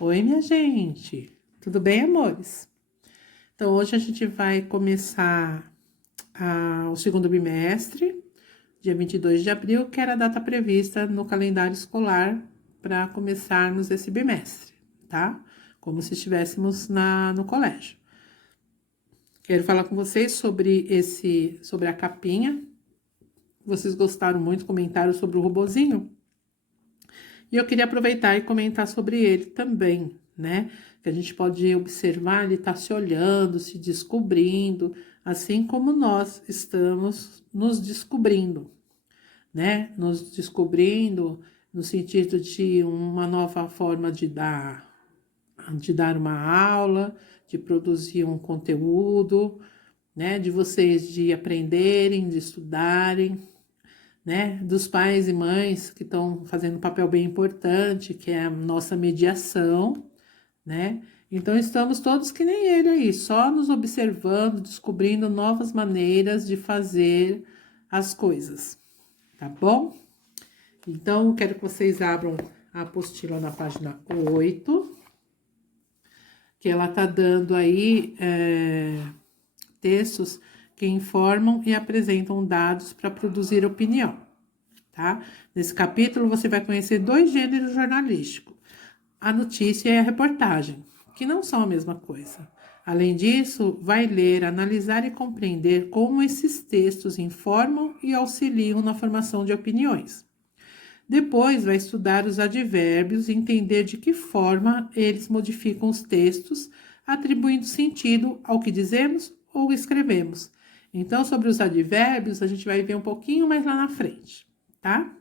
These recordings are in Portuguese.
Oi, minha gente, tudo bem, amores? Então, hoje a gente vai começar o segundo bimestre, dia 22 de abril, que era a data prevista no calendário escolar para começarmos esse bimestre, tá? Como se estivéssemos no colégio. Quero falar com vocês sobre a capinha. Vocês gostaram muito, comentaram sobre o robozinho? E eu queria aproveitar e comentar sobre ele também, né? Que a gente pode observar, ele está se olhando, se descobrindo, assim como nós estamos nos descobrindo, né? Nos descobrindo no sentido de uma nova forma de dar uma aula, de produzir um conteúdo, né? De vocês de aprenderem, de estudarem, né, dos pais e mães que estão fazendo um papel bem importante, que é a nossa mediação, né? Então estamos todos que nem ele aí, só nos observando, descobrindo novas maneiras de fazer as coisas, tá bom? Então, quero que vocês abram a apostila na página 8, que ela tá dando aí textos que informam e apresentam dados para produzir opinião, tá? Nesse capítulo você vai conhecer dois gêneros jornalísticos, a notícia e a reportagem, que não são a mesma coisa. Além disso, vai ler, analisar e compreender como esses textos informam e auxiliam na formação de opiniões. Depois, vai estudar os advérbios e entender de que forma eles modificam os textos, atribuindo sentido ao que dizemos ou escrevemos. Então, sobre os advérbios, a gente vai ver um pouquinho mais lá na frente, tá?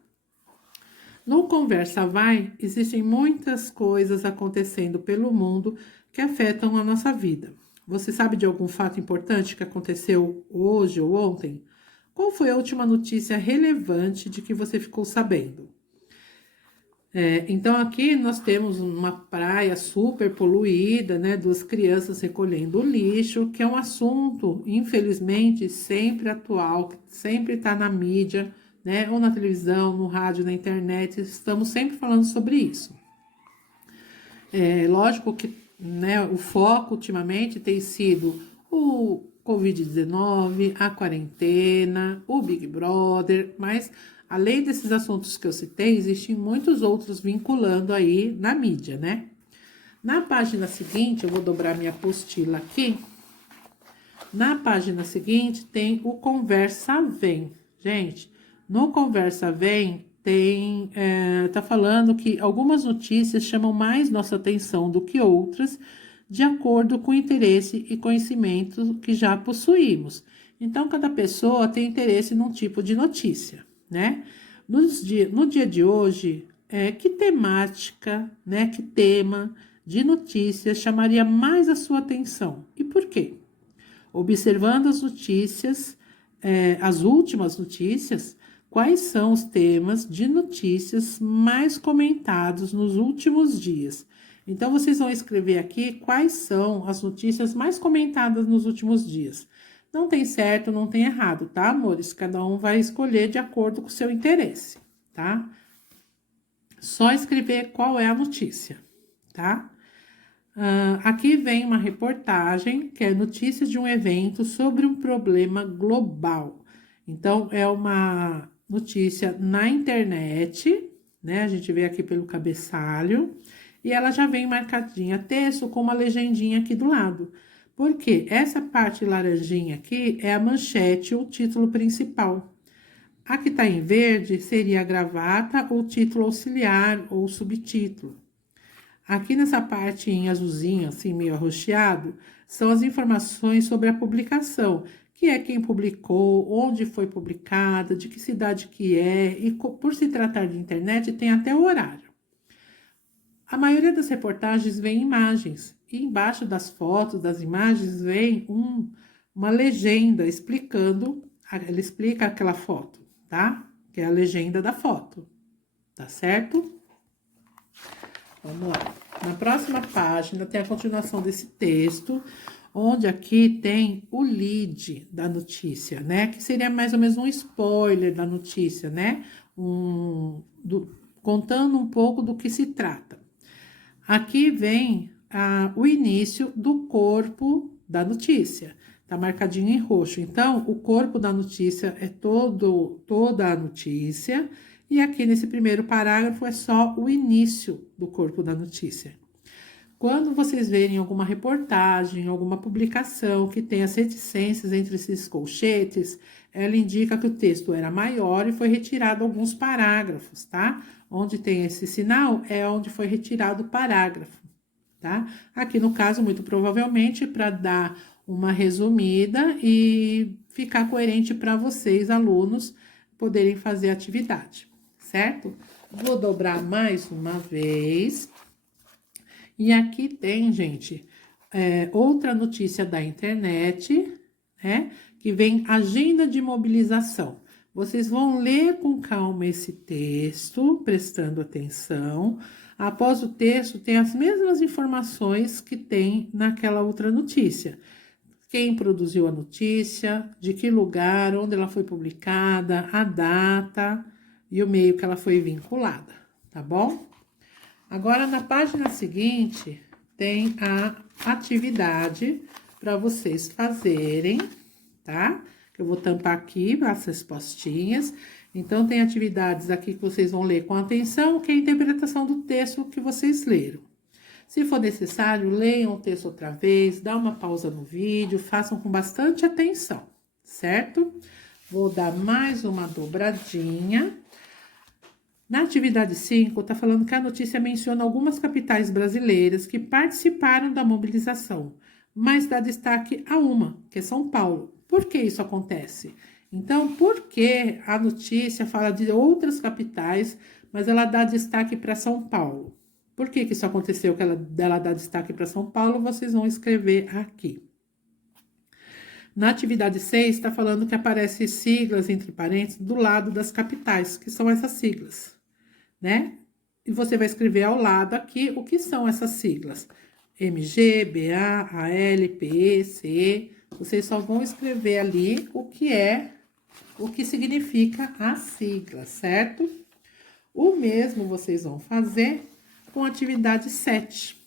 No Conversa Vai, existem muitas coisas acontecendo pelo mundo que afetam a nossa vida. Você sabe de algum fato importante que aconteceu hoje ou ontem? Qual foi a última notícia relevante de que você ficou sabendo? Então, aqui nós temos uma praia super poluída, né? Duas crianças recolhendo lixo, que é um assunto, infelizmente, sempre atual, que sempre está na mídia, né? Ou na televisão, no rádio, na internet, estamos sempre falando sobre isso. Lógico que, né, o foco ultimamente tem sido o Covid-19, a quarentena, o Big Brother, mas além desses assuntos que eu citei, existem muitos outros vinculando aí na mídia, né? Na página seguinte, eu vou dobrar minha apostila aqui. Na página seguinte tem o Conversa Vem. Gente, no Conversa Vem tá falando que algumas notícias chamam mais nossa atenção do que outras, de acordo com o interesse e conhecimento que já possuímos. Então, cada pessoa tem interesse num tipo de notícia, né? No dia de hoje, que temática, né, que tema de notícias chamaria mais a sua atenção? E por quê? Observando as notícias, as últimas notícias, quais são os temas de notícias mais comentados nos últimos dias? Então, vocês vão escrever aqui quais são as notícias mais comentadas nos últimos dias. Não tem certo, não tem errado, tá, amores? Cada um vai escolher de acordo com o seu interesse, tá? Só escrever qual é a notícia, tá? Aqui vem uma reportagem que é notícia de um evento sobre um problema global. Então, é uma notícia na internet, né? A gente vê aqui pelo cabeçalho, e ela já vem marcadinha texto com uma legendinha aqui do lado. Porque essa parte laranjinha aqui é a manchete ou título principal. A que está em verde seria a gravata ou título auxiliar ou subtítulo. Aqui nessa parte em azulzinho, assim, meio arroxeado, são as informações sobre a publicação, que é quem publicou, onde foi publicada, de que cidade que é, e por se tratar de internet, tem até o horário. A maioria das reportagens vem imagens, e embaixo das fotos, das imagens, vem uma legenda explicando, ela explica aquela foto, tá? Que é a legenda da foto, tá certo? Vamos lá. Na próxima página tem a continuação desse texto, onde aqui tem o lead da notícia, né? Que seria mais ou menos um spoiler da notícia, né? Contando um pouco do que se trata. Aqui vem o início do corpo da notícia. Tá marcadinho em roxo. Então, o corpo da notícia é toda a notícia. E aqui nesse primeiro parágrafo é só o início do corpo da notícia. Quando vocês verem alguma reportagem, alguma publicação que tenha reticências entre esses colchetes, ela indica que o texto era maior e foi retirado alguns parágrafos, tá? Onde tem esse sinal é onde foi retirado o parágrafo, tá? Aqui no caso, muito provavelmente, para dar uma resumida e ficar coerente para vocês, alunos, poderem fazer a atividade, certo? Vou dobrar mais uma vez. E aqui tem, gente, outra notícia da internet, né? Que vem agenda de mobilização. Vocês vão ler com calma esse texto, prestando atenção. Após o texto, tem as mesmas informações que tem naquela outra notícia. Quem produziu a notícia, de que lugar, onde ela foi publicada, a data e o meio que ela foi vinculada, tá bom? Agora, na página seguinte, tem a atividade para vocês fazerem, tá? Eu vou tampar aqui as respostinhas. Então, tem atividades aqui que vocês vão ler com atenção, que é a interpretação do texto que vocês leram. Se for necessário, leiam o texto outra vez, dá uma pausa no vídeo, façam com bastante atenção, certo? Vou dar mais uma dobradinha. Na atividade 5, está falando que a notícia menciona algumas capitais brasileiras que participaram da mobilização, mas dá destaque a uma, que é São Paulo. Por que isso acontece? Então, por que a notícia fala de outras capitais, mas ela dá destaque para São Paulo? Por que isso aconteceu, que ela dá destaque para São Paulo? Vocês vão escrever aqui. Na atividade 6, está falando que aparecem siglas, entre parênteses, do lado das capitais, que são essas siglas, né? E você vai escrever ao lado aqui o que são essas siglas. MG, BA, AL, PE, CE. Vocês só vão escrever ali o que significa a sigla, certo? O mesmo vocês vão fazer com a atividade 7.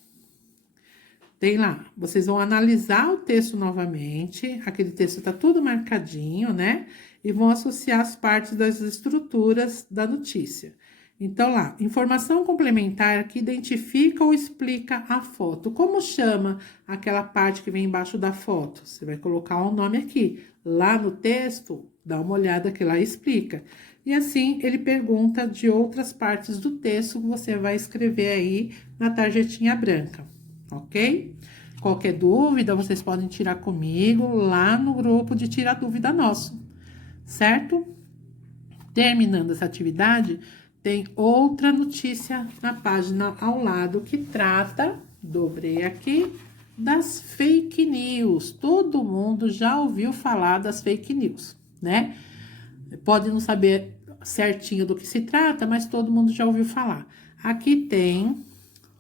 Tem lá, vocês vão analisar o texto novamente, aquele texto está tudo marcadinho, né? E vão associar as partes das estruturas da notícia. Então, lá, informação complementar que identifica ou explica a foto. Como chama aquela parte que vem embaixo da foto? Você vai colocar um nome aqui. Lá no texto, dá uma olhada que lá explica. E assim, ele pergunta de outras partes do texto que você vai escrever aí na tarjetinha branca, ok? Qualquer dúvida, vocês podem tirar comigo lá no grupo de Tira Dúvida nosso, certo? Terminando essa atividade, tem outra notícia na página ao lado que trata, dobrei aqui, das fake news. Todo mundo já ouviu falar das fake news, né? Pode não saber certinho do que se trata, mas todo mundo já ouviu falar. Aqui tem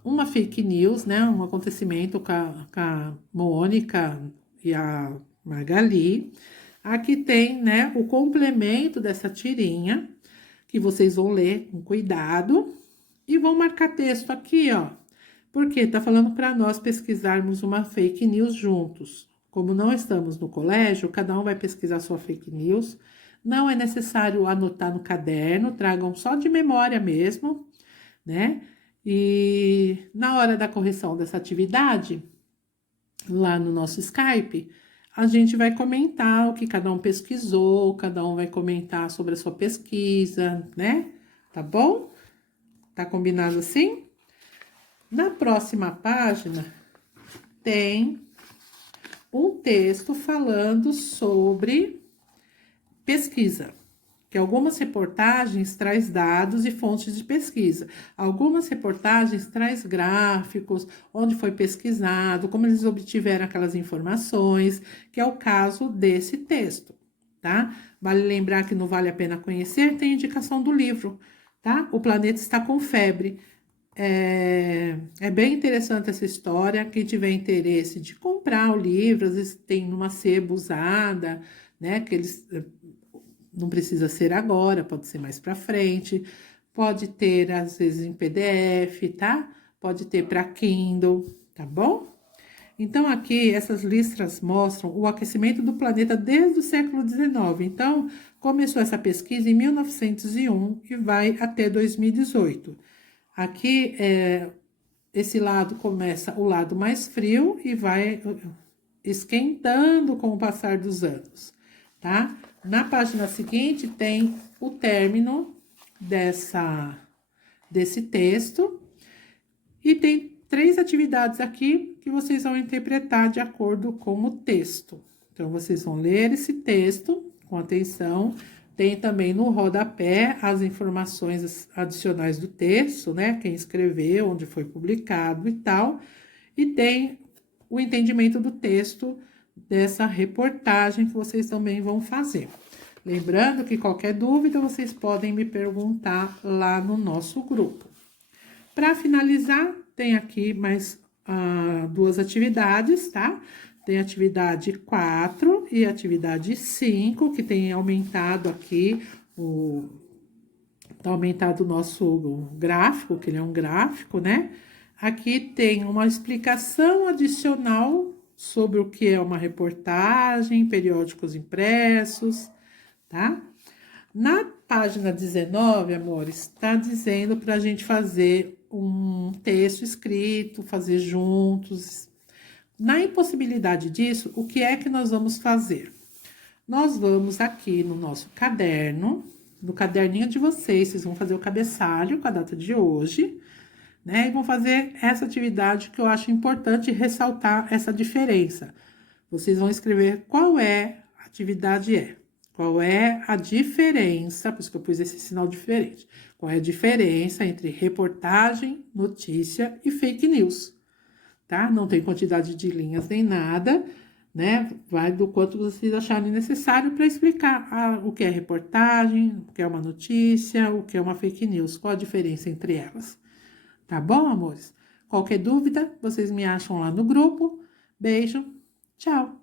uma fake news, né? Um acontecimento com a Mônica e a Magali. Aqui tem, né, o complemento dessa tirinha, que vocês vão ler com cuidado e vão marcar texto aqui, ó. Porque tá falando para nós pesquisarmos uma fake news juntos. Como não estamos no colégio, cada um vai pesquisar sua fake news. Não é necessário anotar no caderno, tragam só de memória mesmo, né? E na hora da correção dessa atividade, lá no nosso Skype, a gente vai comentar o que cada um pesquisou, cada um vai comentar sobre a sua pesquisa, né? Tá bom? Tá combinado assim? Na próxima página, tem um texto falando sobre pesquisa, que algumas reportagens traz dados e fontes de pesquisa. Algumas reportagens traz gráficos, onde foi pesquisado, como eles obtiveram aquelas informações, que é o caso desse texto, tá? Vale lembrar que no Vale a Pena Conhecer tem indicação do livro, tá? O planeta está com febre. É bem interessante essa história. Quem tiver interesse de comprar o livro, às vezes tem numa sebo usada, né? Que eles não precisa ser agora, pode ser mais para frente, pode ter às vezes em PDF, tá? pode ter para Kindle, tá bom? Então, aqui, essas listras mostram o aquecimento do planeta desde o século XIX. Então, começou essa pesquisa em 1901 e vai até 2018. Aqui, esse lado começa o lado mais frio e vai esquentando com o passar dos anos, tá? Na página seguinte, tem o término desse texto e tem 3 atividades aqui que vocês vão interpretar de acordo com o texto. Então, vocês vão ler esse texto com atenção. Tem também no rodapé as informações adicionais do texto, né? Quem escreveu, onde foi publicado e tal. E tem o entendimento do texto dessa reportagem que vocês também vão fazer. Lembrando que qualquer dúvida, vocês podem me perguntar lá no nosso grupo. Para finalizar, tem aqui mais 2 atividades, tá? Tem atividade 4 e atividade 5, que tem aumentado aqui tá aumentado o nosso gráfico, que ele é um gráfico, né? Aqui tem uma explicação adicional sobre o que é uma reportagem, periódicos impressos, tá? Na página 19, amores, está dizendo para a gente fazer um texto escrito, fazer juntos. Na impossibilidade disso, o que é que nós vamos fazer? Nós vamos aqui no nosso caderno, no caderninho de vocês vão fazer o cabeçalho com a data de hoje, né? E vão fazer essa atividade que eu acho importante ressaltar essa diferença. Vocês vão escrever qual atividade é. Qual é a diferença, por isso que eu pus esse sinal diferente. Qual é a diferença entre reportagem, notícia e fake news, tá? Não tem quantidade de linhas nem nada, né? Vai do quanto vocês acharem necessário para explicar o que é reportagem, o que é uma notícia, o que é uma fake news, qual a diferença entre elas. Tá bom, amores? Qualquer dúvida, vocês me acham lá no grupo. Beijo, tchau!